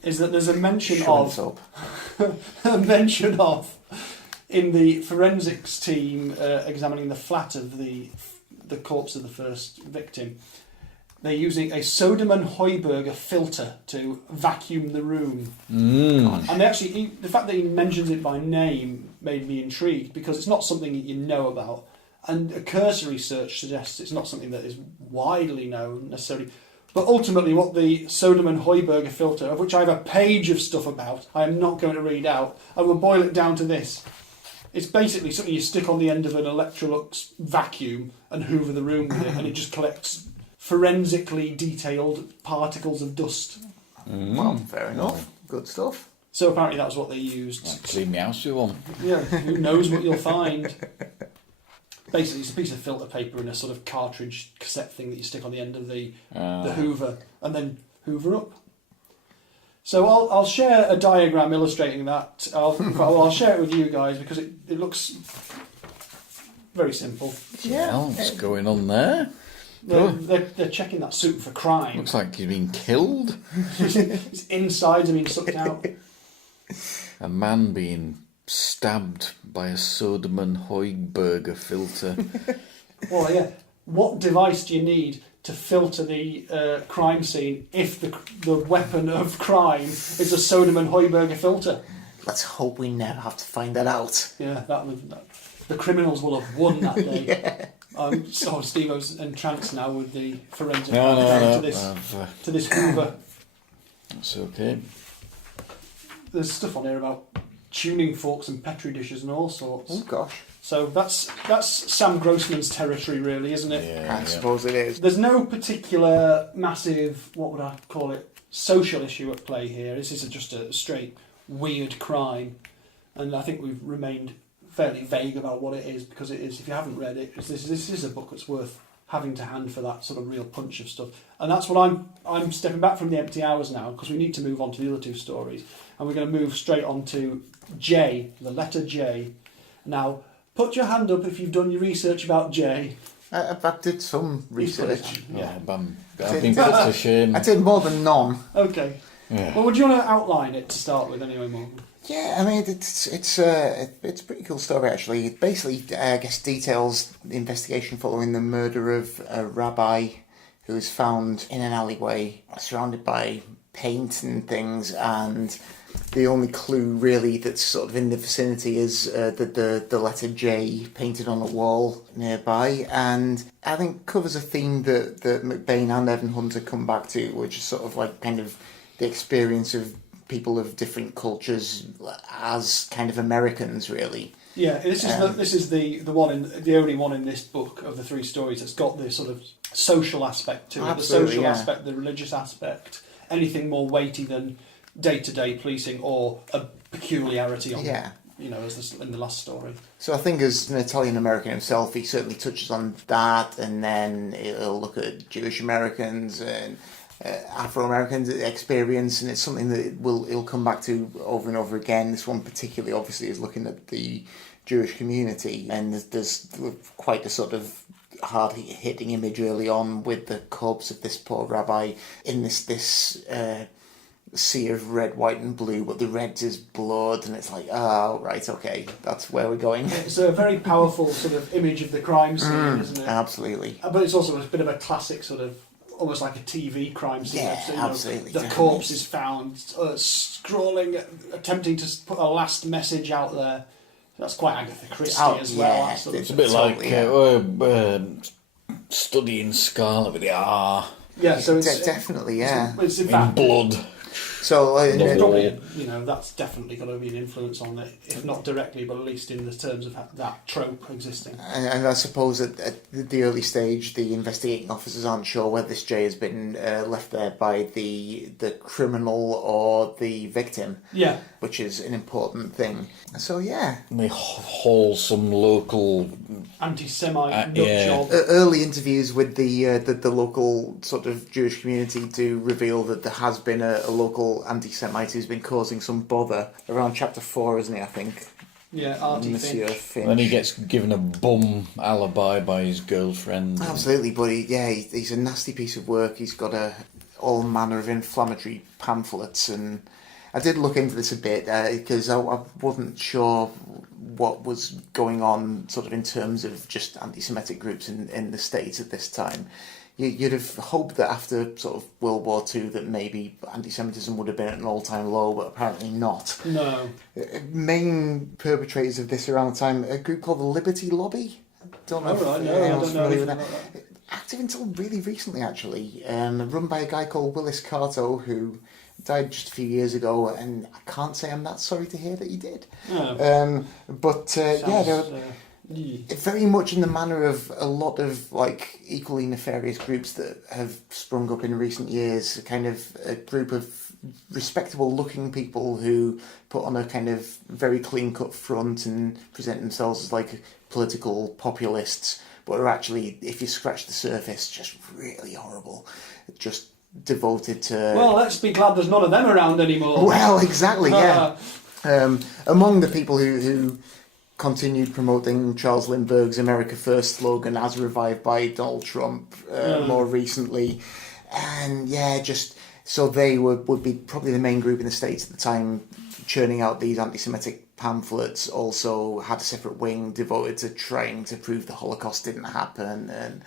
Is that there's a mention of in the forensics team examining the flat of the corpse of the first victim. They're using a Sodom and Heuberger filter to vacuum the room. And they actually, the fact that he mentions it by name made me intrigued, because it's not something that you know about. And a cursory search suggests it's not something that is widely known necessarily. But ultimately what the Sodom and Heuberger filter, of which I have a page of stuff about, I am not going to read out. I will boil it down to this. It's basically something you stick on the end of an Electrolux vacuum and hoover the room with it, and it just collects forensically detailed particles of dust. Well, fair enough. Good stuff. So apparently that's what they used. I'll clean my house with one. Yeah, who knows what you'll find. Basically, it's a piece of filter paper in a sort of cartridge cassette thing that you stick on the end of the hoover and then hoover up. So I'll share a diagram illustrating that. I'll share it with you guys because it looks very simple. Yeah. What's going on there? They're checking that suit for crime. Looks like he's been killed. His insides have been sucked out. A man being stabbed by a Sodom and Heuberger filter. Well, yeah. What device do you need to filter the crime scene if the weapon of crime is a Sodom and Heuberger filter? Let's hope we never have to find that out. Yeah, the criminals will have won that day. Yeah. So Stevo's entranced now with the forensic No. to this Hoover. That's okay. There's stuff on here about tuning forks and petri dishes and all sorts. Oh gosh. So that's Sam Grossman's territory, really, isn't it? Yeah, I suppose it is. There's no particular massive, what would I call it, social issue at play here. This is just a straight weird crime, and I think we've remained fairly vague about what it is, because it is, if you haven't read it, this is a book that's worth having to hand for that sort of real punch of stuff. And that's what I'm stepping back from the empty hours now, because we need to move on to the other two stories, and we're going to move straight on to J, the letter J. Now, put your hand up if you've done your research about J. I did some research. Yeah, I've been put to shame. I did more than none. Okay. Yeah. Well, would you want to outline it to start with anyway, Morgan? Yeah, I mean it's a pretty cool story actually. It basically, I guess, details the investigation following the murder of a rabbi who was found in an alleyway surrounded by paint and things, and the only clue really that's sort of in the vicinity is the letter J painted on a wall nearby, and I think covers a theme that McBain and Evan Hunter come back to, which is sort of like kind of the experience of people of different cultures as kind of Americans, really. Yeah, this is the the only one in this book of the three stories that's got the sort of social aspect to it, Absolutely, the social yeah. aspect, the religious aspect, anything more weighty than day-to-day policing or a peculiarity on, as in the last story. So I think as an Italian American himself, he certainly touches on that, and then he'll look at Jewish Americans and Afro-Americans experience, and it's something that he'll come back to over and over again. This one particularly obviously is looking at the Jewish community, and there's quite a sort of hard-hitting image early on with the corpse of this poor rabbi in this sea of red, white and blue, but the red is blood, and it's like, oh, right, okay, that's where we're going. It's a very powerful sort of image of the crime scene, isn't it? Absolutely. But it's also a bit of a classic sort of, almost like a TV crime scene. Yeah, So, absolutely. The corpse is found, scrawling, attempting to put a last message out there. That's quite Agatha Christie as well. Yeah, that sort of It's a bit like studying Scarlet with the R. Yeah, so it's definitely, yeah. It's in In fact, blood. So probably, that's definitely got to be an influence on it, if not directly, but at least in the terms of that trope existing. And I suppose at the early stage, the investigating officers aren't sure whether this J has been left there by the criminal or the victim. Yeah. Which is an important thing. So yeah. They haul some local Anti-Semite nut yeah. job. Early interviews with the local sort of Jewish community do reveal that there has been a local anti-Semite who's been causing some bother around chapter 4, isn't he, I think? Yeah, Artie Monsieur Finch. Finch. And then he gets given a bum alibi by his girlfriend. Absolutely, but he's a nasty piece of work. He's got all manner of inflammatory pamphlets, and I did look into this a bit because I wasn't sure what was going on sort of in terms of just anti-Semitic groups in the States at this time. You'd have hoped that after sort of World War II that maybe anti-Semitism would have been at an all-time low, but apparently not. No. Main perpetrators of this around the time, a group called the Liberty Lobby. Don't know Oh, if right, no, I anyone's don't know familiar with anything that. about that. Active until really recently, actually. Run by a guy called Willis Carto, who died just a few years ago, and I can't say I'm that sorry to hear that he did. Oh. Very much in the manner of a lot of like equally nefarious groups that have sprung up in recent years, kind of a group of respectable looking people who put on a kind of very clean cut front and present themselves as like political populists, but are actually, if you scratch the surface, just really horrible, just devoted to... Well, let's be glad there's none of them around anymore. Well, exactly, yeah. Among the people who continued promoting Charles Lindbergh's America First slogan as revived by Donald Trump more recently. And yeah, just so they would be probably the main group in the States at the time churning out these anti-Semitic pamphlets. Also had a separate wing devoted to trying to prove the Holocaust didn't happen, and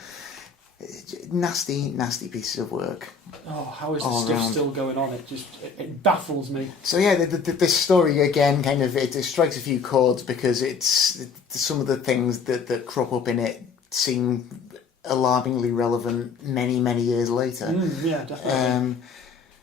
nasty pieces of work. Oh, how is this stuff still going on? It baffles me. So yeah, this story again kind of it strikes a few chords because it's some of the things that crop up in it seem alarmingly relevant many years later. Yeah, definitely.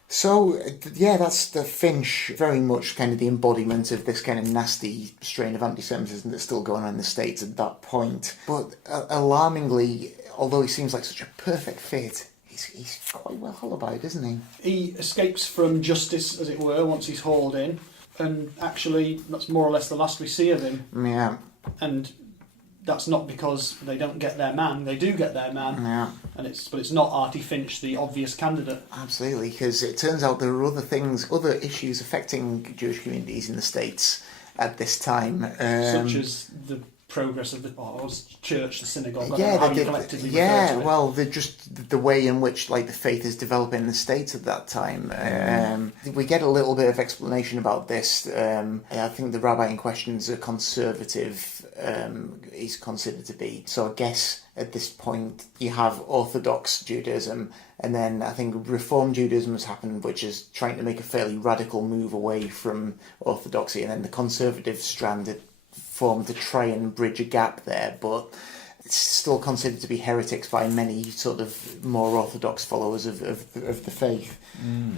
So yeah, that's the Finch, very much kind of the embodiment of this kind of nasty strain of anti-Semitism that's still going on in the States at that point. But alarmingly, although he seems like such a perfect fit, he's quite well hollowed, isn't he? He escapes from justice, as it were, once he's hauled in, and actually that's more or less the last we see of him. Yeah. And that's not because they don't get their man; they do get their man. Yeah. But it's not Artie Finch, the obvious candidate. Absolutely, because it turns out there are other issues affecting Jewish communities in the States at this time, Such as the progress of the church, the synagogue. I don't know how you collectively refer to it. Well, just the way in which like the faith is developing in the States at that time. We get a little bit of explanation about this. I think the rabbi in question is a conservative. He's considered to be. So I guess at this point you have Orthodox Judaism, and then I think Reform Judaism has happened, which is trying to make a fairly radical move away from Orthodoxy, and then the conservative strand had formed to try and bridge a gap there, but it's still considered to be heretics by many sort of more orthodox followers of the faith.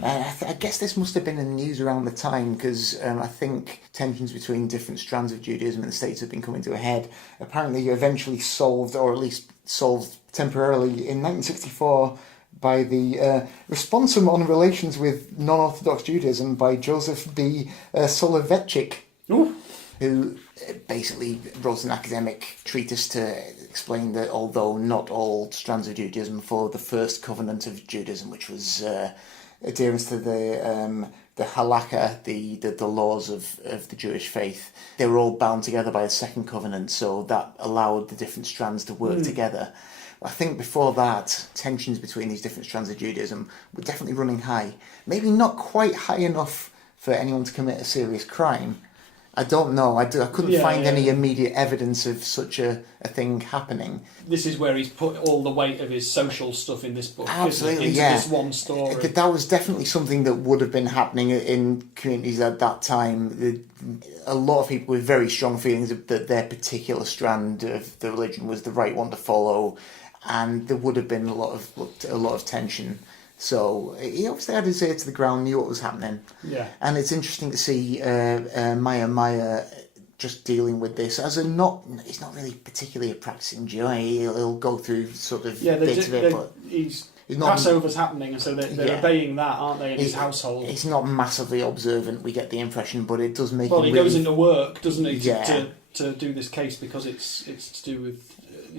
I guess this must have been in the news around the time because I think tensions between different strands of Judaism in the States have been coming to a head. Apparently eventually solved, or at least solved temporarily, in 1964 by the Responsum on Relations with Non-Orthodox Judaism by Joseph B. Soloveitchik, who basically wrote an academic treatise to explain that although not all strands of Judaism follow the first covenant of Judaism, which was adherence to the halakha, the laws of the Jewish faith, they were all bound together by a second covenant, so that allowed the different strands to work together. I think before that, tensions between these different strands of Judaism were definitely running high. Maybe not quite high enough for anyone to commit a serious crime. I don't know. I couldn't find any immediate evidence of such a thing happening. This is where he's put all the weight of his social stuff in this book. Absolutely, into this one story. That was definitely something that would have been happening in communities at that time. A lot of people with very strong feelings that their particular strand of the religion was the right one to follow, and there would have been a lot of tension. So he obviously had his ear to the ground, knew what was happening. Yeah. And it's interesting to see Meyer just dealing with this as he's not really particularly a practicing Jew. He'll go through sort of bits of it, but he's Passover's happening, and so they're obeying that, aren't they, in his household? He's not massively observant, we get the impression, but it does make Well, him he goes into work, doesn't he, Yeah. to do this case because it's to do with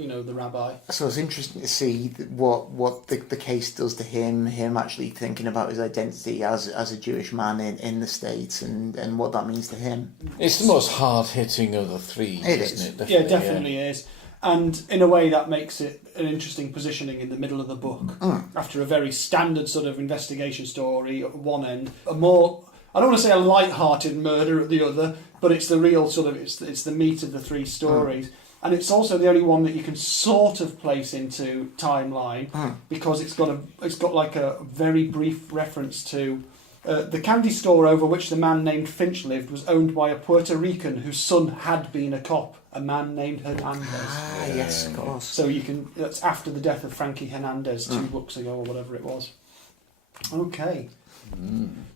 the rabbi. So it's interesting to see what the case does to him actually thinking about his identity as a Jewish man in the States and what that means to him. It's the most hard-hitting of the three, isn't it? Yeah, it definitely is. And in a way that makes it an interesting positioning in the middle of the book. After a very standard sort of investigation story at one end, a more, I don't want to say a light-hearted murder at the other, but it's the real sort of, it's the meat of the three stories. And it's also the only one that you can sort of place into timeline because it's got like a very brief reference to the candy store over which the man named Finch lived was owned by a Puerto Rican whose son had been a cop, a man named Hernandez. Yes, of course. So that's after the death of Frankie Hernandez 2 books ago or whatever it was. Okay.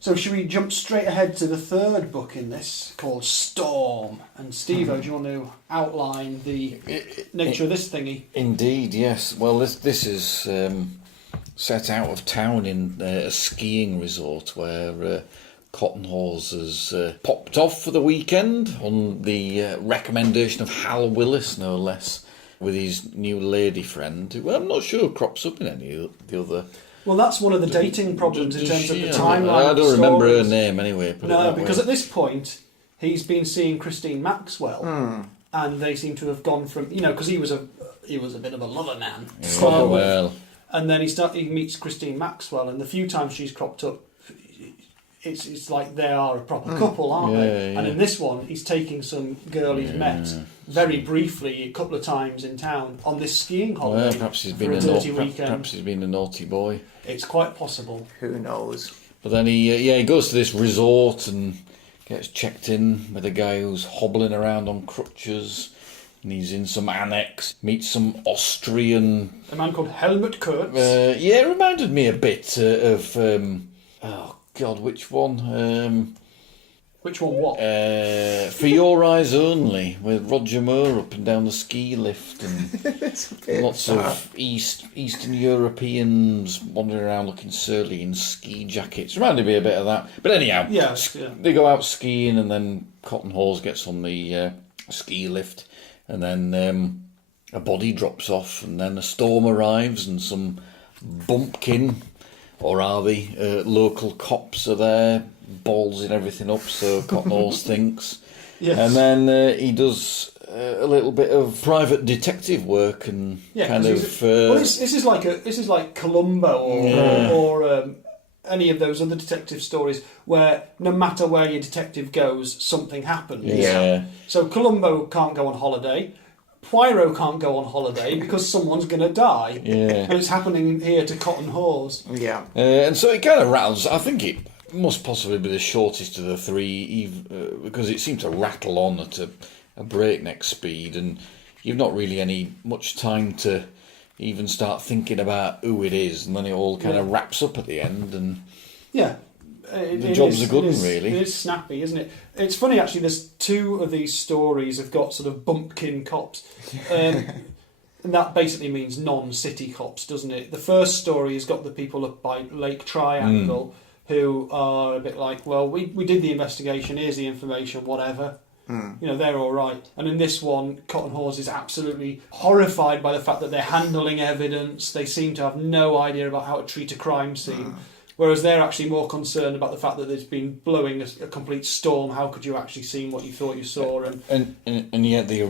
So should we jump straight ahead to the third book in this, called Storm? And Stevo, do you want to outline the nature of this thingy? Indeed, yes. Well, this is set out of town in a skiing resort where Cotton Hawes has popped off for the weekend on the recommendation of Hal Willis, no less, with his new lady friend, who I'm not sure crops up in any of the other... Well, that's one of the dating problems in terms of the timeline. I don't remember her name anyway. No, because at this point, he's been seeing Christine Maxwell, and they seem to have gone from, because he was a bit of a lover man. Oh, well. And then he meets Christine Maxwell, and the few times she's cropped up, it's like they are a proper couple, aren't they? Yeah. And in this one, he's taking some girl he's met very briefly a couple of times in town on this skiing holiday. Well, perhaps he's been perhaps he's been a naughty boy. It's quite possible. Who knows? But then he goes to this resort and gets checked in with a guy who's hobbling around on crutches. And he's in some annex, meets some Austrian... A man called Helmut Kurtz. It reminded me a bit of... oh, God, which one? Which one what? For Your Eyes Only, with Roger Moore up and down the ski lift. And lots of Eastern Europeans wandering around looking surly in ski jackets. Reminded me a bit of that. But anyhow, they go out skiing and then Cotton Hawes gets on the ski lift. And then a body drops off, and then a storm arrives, and some bumpkin, or are they, local cops are there, ballsing everything up, so Cotton Hawes thinks. Yes. And then he does a little bit of private detective work, and kind of... this is like Columbo or any of those other detective stories where no matter where your detective goes, something happens. Yeah. So Columbo can't go on holiday. Poirot can't go on holiday because someone's going to die. Yeah. And it's happening here to Cotton Hawes. Yeah. And so it kind of rattles. I think it must possibly be the shortest of the three, because it seems to rattle on at a breakneck speed, and you've not really much time to even start thinking about who it is, and then it all kind of wraps up at the end, and the job's a good one, really. It is snappy, isn't it? It's funny, actually, there's 2 of these stories have got sort of bumpkin cops, and that basically means non-city cops, doesn't it? The first story has got the people up by Lake Triangle who are a bit like, well, we did the investigation, here's the information, whatever. They're all right. And in this one, Cotton Hawes is absolutely horrified by the fact that they're handling evidence. They seem to have no idea about how to treat a crime scene. Whereas they're actually more concerned about the fact that there's been blowing a complete storm. How could you actually see what you thought you saw? And yet the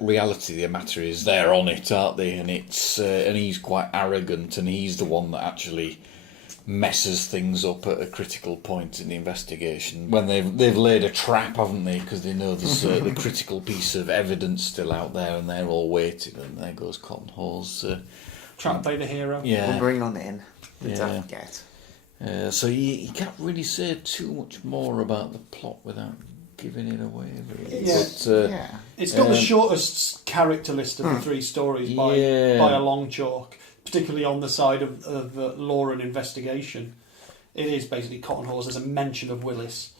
reality of the matter is they're on it, aren't they? And it's and he's quite arrogant, and he's the one that actually messes things up at a critical point in the investigation when they've laid a trap, haven't they? Because they know there's the critical piece of evidence still out there, and they're all waiting. And there goes Cotton Hawes, trying to play the hero. Yeah, we'll bring on in the daft get. So you can't really say too much more about the plot without giving it away, really. It's got the shortest character list of the 3 stories by a long chalk. Particularly on the side of law and investigation. It is basically Cotton Hawes. There's a mention of Willis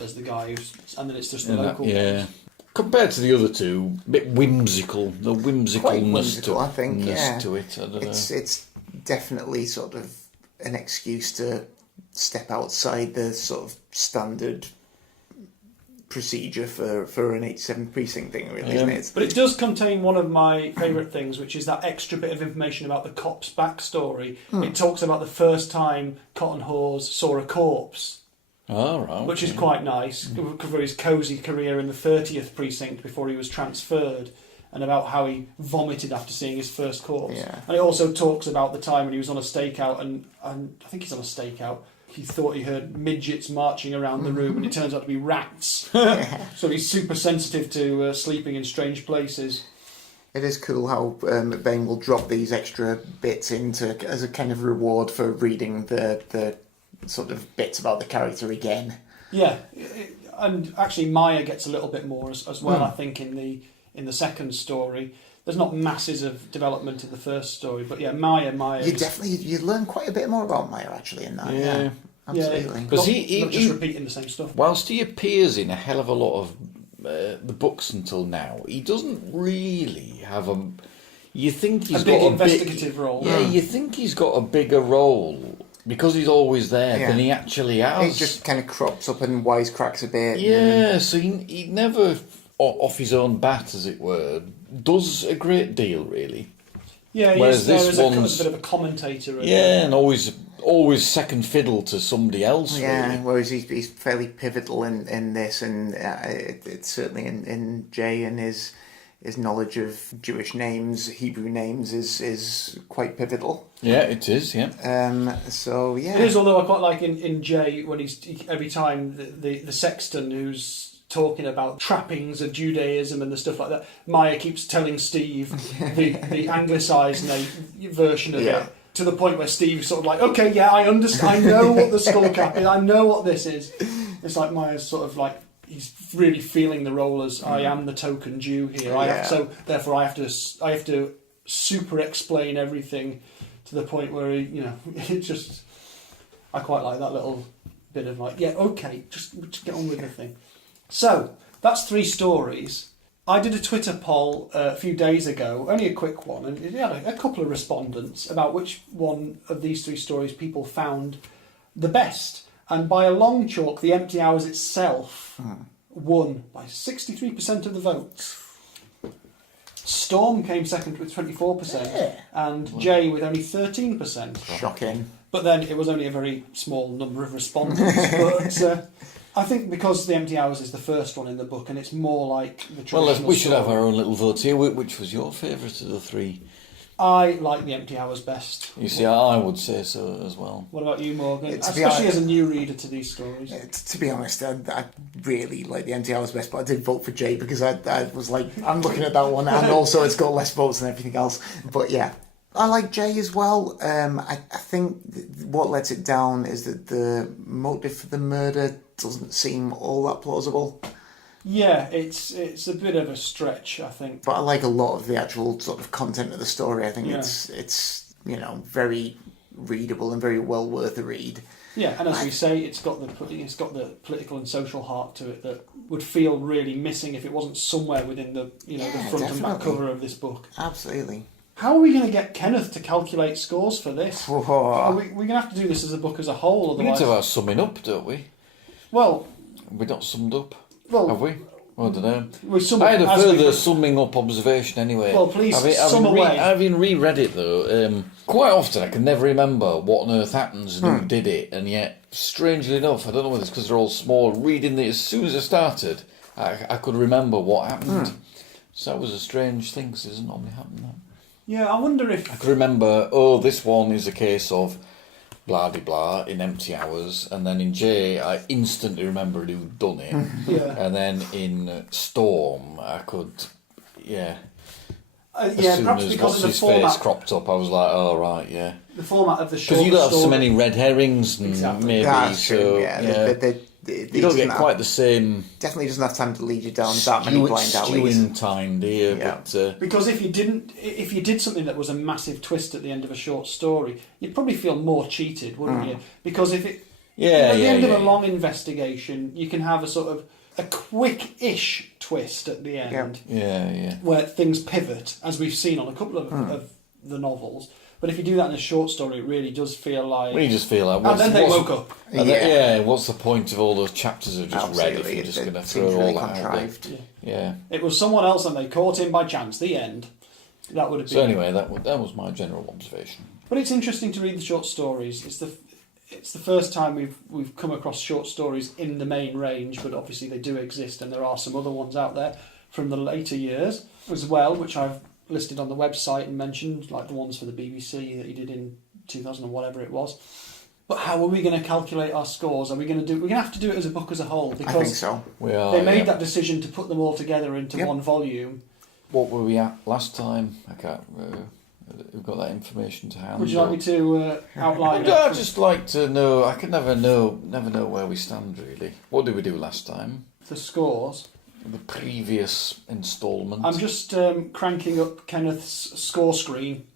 as the guy who's... And then it's just the local... Compared to the other 2, a bit whimsical. The whimsicalness I think, to it. I don't know. It's definitely sort of an excuse to step outside the sort of standard procedure for an 87 precinct thing, really, isn't it? But it does contain one of my favourite things, which is that extra bit of information about the cop's backstory. It talks about the first time Cotton Hawes saw a corpse. Oh, right. Which is quite nice, for his cosy career in the 30th precinct before he was transferred, and about how he vomited after seeing his first corpse. Yeah. And it also talks about the time when he was on a stakeout, and I think he's on a stakeout. He thought he heard midgets marching around the room, and it turns out to be rats. So he's super sensitive to sleeping in strange places. It is cool how McBain will drop these extra bits into as a kind of reward for reading the sort of bits about the character again. Yeah, and actually Meyer gets a little bit more as well. I think in the second story, there's not masses of development in the first story, but yeah, Meyer. You learn quite a bit more about Meyer actually in that. Yeah, absolutely. Because not just repeating the same stuff. Whilst he appears in a hell of a lot of the books until now, he doesn't really have a. You think he's a big got investigative role. Yeah, you think he's got a bigger role. Because he's always there than he actually has. He just kind of crops up and wisecracks a bit. Yeah, so he never, off his own bat, as it were, does a great deal, really. Yeah, he's there as a bit of a commentator. And always second fiddle to somebody else, really. Whereas he's fairly pivotal in this, and it's certainly in J and his knowledge of Jewish names, Hebrew names, is quite pivotal. Yeah, it is, yeah. It is, although I quite like in J, when every time the sexton who's talking about trappings of Judaism and the stuff like that, Meyer keeps telling Steve the anglicised version of it, to the point where Steve's sort of like, okay, yeah, I understand, I know what the skull cap is, I know what this is. It's like Meyer's sort of like, he's really feeling the role as I am the token Jew here. So therefore, I have to super explain everything to the point where it just. I quite like that little bit of like, yeah, okay, just get on with the thing. So that's 3 stories. I did a Twitter poll a few days ago, only a quick one, and it had a couple of respondents about which one of these 3 stories people found the best. And by a long chalk, The Empty Hours itself won by 63% of the votes. Storm came second with 24%, and J with only 13%. Shocking. But then it was only a very small number of respondents. But I think because The Empty Hours is the first one in the book, and it's more like the traditional Well, we should story. have our own little votes here. Which was your favourite of the 3? I like The Empty Hours best. You see, I would say so as well. What about you, Morgan? Especially as a new reader to these stories. To be honest, I really like The Empty Hours best, but I did vote for J because I was like, I'm looking at that one, and also it's got less votes than everything else. But yeah, I like J as well. I think what lets it down is that the motive for the murder doesn't seem all that plausible. Yeah, it's a bit of a stretch, I think. But I like a lot of the actual sort of content of the story. I think it's very readable and very well worth a read. Yeah, and as we say, it's got the political and social heart to it that would feel really missing if it wasn't somewhere within the the front and back cover of this book. Absolutely. How are we going to get Kenneth to calculate scores for this? We're going to have to do this as a book as a whole. We need to have our summing up, don't we? Well, we're not summed up. Well, have we? I don't know. I had a further summing up observation anyway. Well, please sum away. Having reread it though, quite often I can never remember what on earth happens and who did it, and yet, strangely enough, I don't know whether it's because they're all small, reading it as soon as I started, I could remember what happened. So that was a strange thing, because it doesn't normally happen that. Yeah, I wonder if... I could remember, this one is a case of blah-de-blah in Empty Hours, and then in J I instantly remembered who'd done it. And then in Storm I could as soon as what's his face cropped up I was like, oh right, yeah, the format of the short because you don't have story. so many red herrings and maybe That's so true, yeah. You don't get quite the same. Definitely doesn't have time to lead you down that many blind alleys. Stewing time, do you? Yeah. But, because if you did something that was a massive twist at the end of a short story, you'd probably feel more cheated, wouldn't you? Because if it at the end of a long investigation, you can have a sort of a quick-ish twist at the end, yeah, where things pivot, as we've seen on a couple of the novels. But if you do that in a short story, it really does feel like... We just feel like... And then they woke up. What's the point of all those chapters I've just read if you're just going to throw all that out there? Yeah. It was someone else and they caught him by chance. The end. That would have been... So anyway, that was my general observation. But it's interesting to read the short stories. It's the first time we've come across short stories in the main range, but obviously they do exist, and there are some other ones out there from the later years as well, which I've listed on the website and mentioned, like the ones for the BBC that he did in 2000 or whatever it was. But how are we going to calculate our scores? We're going to have to do it as a book as a whole, because I think so. They made that decision to put them all together into one volume. What were we at last time? I can't. We've got that information to hand. Would you like me to outline it? I'd just like to know. I can never know where we stand really. What did we do last time? The scores. The previous instalment. I'm just cranking up Kenneth's score screen.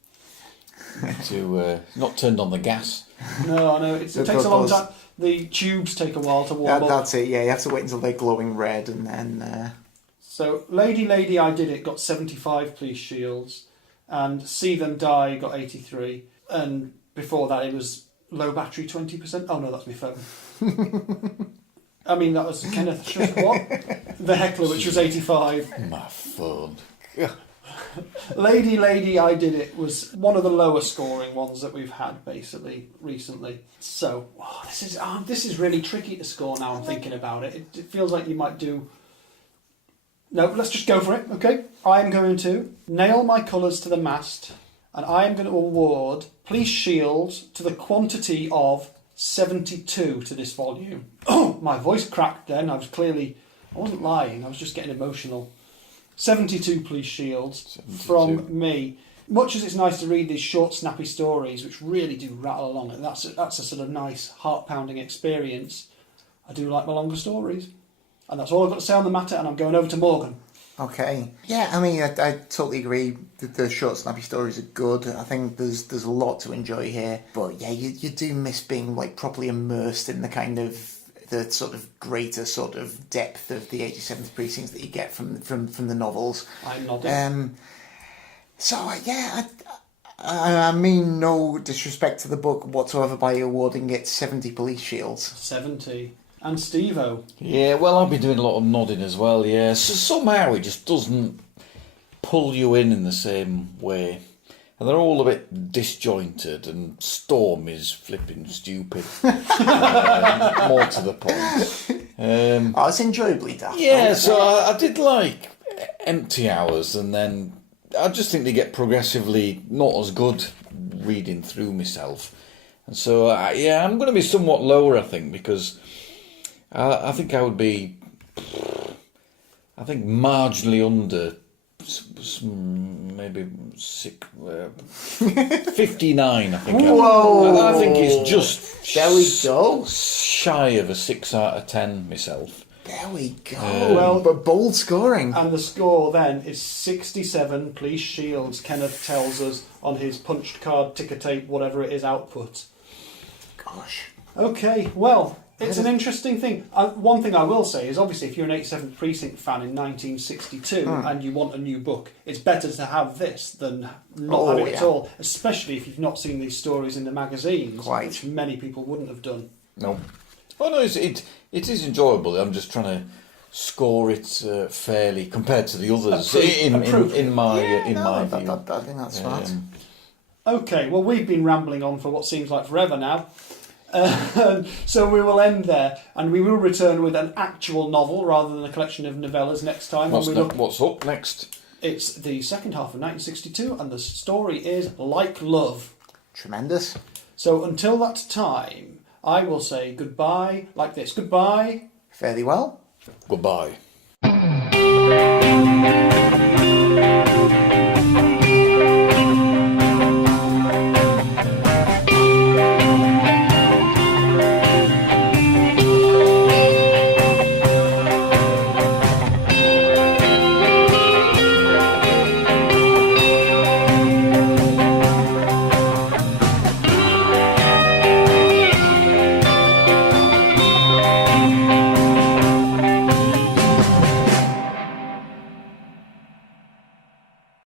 To not turned on the gas. No, I know. It takes a long time. The tubes take a while to warm up. That's it, yeah. You have to wait until they're glowing red and then... So, Lady, I Did It got 75 police shields, and See Them Die got 83, and before that it was Low Battery 20%. Oh no, that's my phone. I mean, that was Kenneth. What? The Heckler, which was 85. My phone. Lady, I Did It was one of the lower scoring ones that we've had basically recently. So this is really tricky to score now. I'm thinking about it. It feels like you might do. No, let's just go for it. Okay, I am going to nail my colours to the mast, and I am going to award police shields to the quantity of 72 to this volume. Oh, my voice cracked then. I wasn't lying. I was just getting emotional. 72 police shields 72. From me. Much as it's nice to read these short, snappy stories, which really do rattle along, and that's a sort of nice, heart-pounding experience, I do like my longer stories. And that's all I've got to say on the matter, and I'm going over to Morgan. Okay. Yeah, I mean, I totally agree that the short, snappy stories are good. I think there's a lot to enjoy here. But yeah, you do miss being like properly immersed in the kind of the sort of greater sort of depth of the 87th Precincts that you get from the novels. I'm nodding. I mean no disrespect to the book whatsoever by awarding it 70 police shields. 70. And Stevo. Yeah, well, I've been doing a lot of nodding as well, yeah. So somehow it just doesn't pull you in the same way. And they're all a bit disjointed, and Storm is flipping stupid. More to the point. It's enjoyably daft. Yeah, so I did like Empty Hours, and then I just think they get progressively not as good reading through myself. And so, I'm going to be somewhat lower, I think, because I think I would be, marginally under, maybe 59, I think. Whoa! I think it's just there we go. Shy of a 6 out of 10 myself. There we go. But bold scoring. And the score then is 67 police shields, Kenneth tells us on his punched card, ticker tape, whatever it is, output. Gosh. Okay, well, it's an interesting thing. One thing I will say is, obviously, if you're an 87th Precinct fan in 1962 and you want a new book, it's better to have this than not have it at all, especially if you've not seen these stories in the magazines, which many people wouldn't have done. No. Oh no, it is enjoyable. I'm just trying to score it fairly compared to the others in my view. I think that's smart. Okay, well, we've been rambling on for what seems like forever now. So we will end there, and we will return with an actual novel rather than a collection of novellas next time. What's up next? It's the second half of 1962, and the story is Like Love. Tremendous. So until that time, I will say goodbye like this. Goodbye. Fairly well. Goodbye.